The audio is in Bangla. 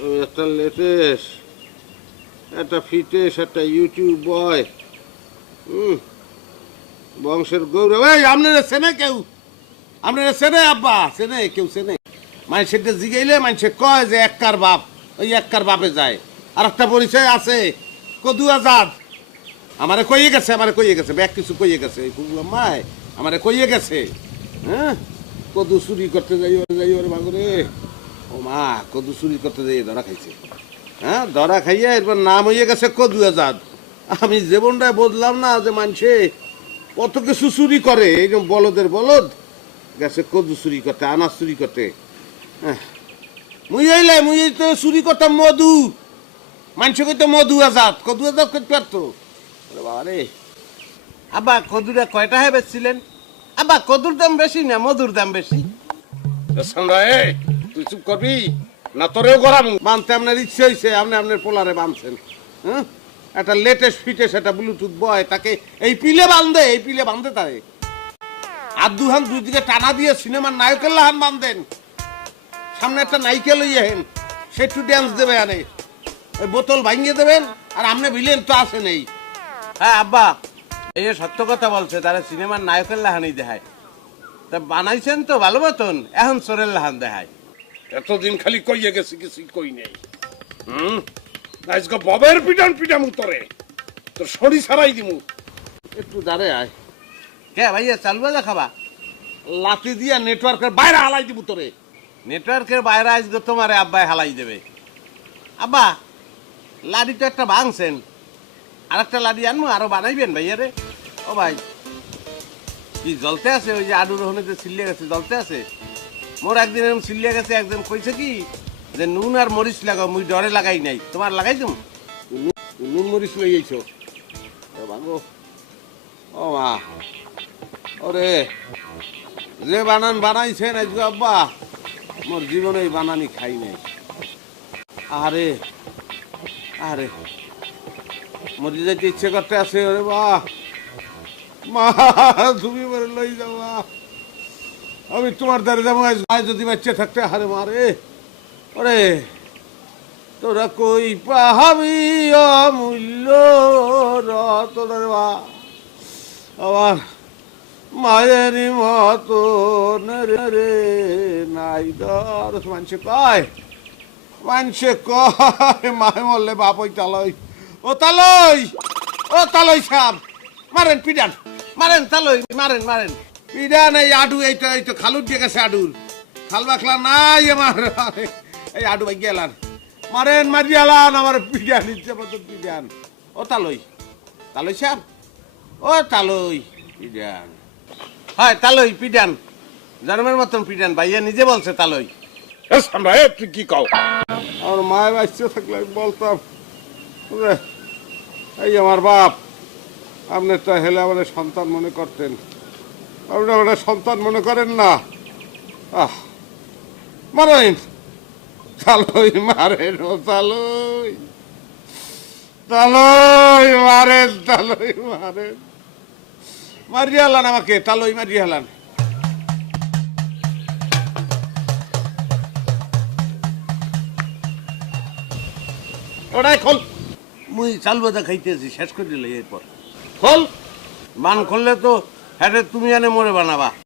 ওই একটা লেটেস্ট। একটা ফিটেস একটা ইউটিউব বয়। হুম বংশের গৌরব। এই, আপনারা চেনে কেউ? আপনারা চেনে, আব্বা? চেনে, কেউ চেনে? মানুষের জিগাইলে মানুষে কয় যে এককার বাপ, ওই এককার বাপে যায়। আর একটা পরিচয় আছে, কদু আজাদ। আমারে কইয়ে গেছে, আমারে কইয়ে গেছে, ব্যাগ কিছু কইয়ে গেছে। এই মায় আমারে কইয়ে গেছে। হ্যাঁ? কদু চুরি করতে যাই ওরে যাই ওরে বাগুরে। ও মা, কদু চুরি করতে যাই ধরা খাইছে। হ্যাঁ ধরা খাইয়া এরপর নাম হইয়ে গেছে কদু আজাদ। আমি জীবনটায় বদলাম না যে মানুষে কত কিছু চুরি করে, এই যে বলদের বলদ, গেছে কদু চুরি করতে, আনাজ চুরি করতে। হ্যাঁ। মুই আইলে মুই এই তো চুরি করতাম মধু। মানুষে কইতো মধু আজাদ, কদু আজাদ করতে পারতো? বাবা রে আব্বা কদুরা কয়টা হয়ে বেচছিলেন? আব্বা, কদুর দাম বেশি না মধুর দাম বেশি? তুই চুপ করবি? না তোরেও গরম। বানতে আপনার ইচ্ছে হয়েছে আপনি আপনার পোলারে বানছেন। হ্যাঁ? একটা লেটেস্ট ফিটেস্ট একটা ব্লুটুথ বয় তাকে এই পিলে বান্ধে এই পিলে বান্ধে তারে। আর দুহান দুই দিকে টানা দিয়ে সিনেমার নায়কের লাহান বান্ধেন সামনে একটা নায়িকা হেন সে একটু ড্যান্স দেবে আনে। ওই বোতল ভাঙিয়ে দেবেন, আর আপনি ভিলেন তো আসে নেই। হ্যাঁ আব্বা, এই সত্য কথা বলছে, তারা সিনেমার নায়কের লাহানি দেখায়। তা বানাইছেন তো ভালো মতন, এখন চোরের লাহান দেখায়। এতদিন খালি কইয়ে গেছি কিছু কই নেই। হুম? আজকে ববের পিটান পিটামু তোরে। তোর শরী ছাড়াই দিমু। একটু দাঁড়ে আয়। কে ভাইয়া চালবা দেখাবা লাতি দিয়া নেটওয়ার্কের বাইরে হালাই দিব তোরে। নেটওয়ার্কের বাইরে আজকে তোমারে আব্বাই হালাই দেবে। আব্বা লাডি তো একটা ভাঙছেন। আর একটা লাডি আনব আরও বানাইবেন ভাইয়া রে ও ভাই, কি জলতে আছে? ওই যে আডুর ওখানে যে সিল্লিয়ে গেছে, জলতে আছে? মোর একদিন এরকম সিল্লিয়ে গেছে একজন কইছে কি যে নুন আর মরিচ লাগাও মুই ডরে লাগাই নাই। তোমার লাগাই তুমি নুন মরিচ লই আইছো? ও ভাঙো। ও মা। ওরে যে বানান বানাইছেন আজকে আব্বা মোর জীবনে এই বানানি খাই নাই। আরে আরে মরে যাইতে ইচ্ছে করতে আছে ওরে বা মা তুমি মরে লই যাও। আমি তোমার দ্বারে যাব, আজ যদি বাচ্চা থাকতে, হারে মারে। ওরে, তোরা কই পাহাবি অমূল্য রতনের মা আমার মায়ের মতো রে রে নাই দর। মানুষে কয়? মানুষে কয়? মায় মরলে বাপ ওই তালই। ও তালই! ও তালই সাপ মারেন পিডান। মারেন তালই, মারেন মারেন। পিডান এই আডু এইটা এই তো খালুর দিয়ে গেছে আডুর। খাল বাখলা নাই আমার। এই আডু ভাই গেলান মারেন মারিয়ালান আমার পিডান ইচ্ছে মতো পিডান ও তালই। তালই সাপ ও তালই পিডান হয় তালই পিডান জন্মের মতন পিডান ভাইয়া নিজে বলছে তালই। তুই কি কও? আমার মায়ের বাচ্চা থাকলে বলতাম এই আমার বাপ আপনি তো হেলে আমাদের সন্তান মনে করতেন। আপনি আমাদের সন্তান মনে করেন না? আহ মারেন তালই মারেন ও তালই তালই মারেন তালই মারেন মারিয়ে হলান আমাকে তালই মারিয়ে হলান। ওটাই খোল। মুই চাল বাজা খাইতেছি শেষ করে দিলে এরপর। খোল। মান খুললে তো হ্যাঁ তুমি আনে মরে বানাবা।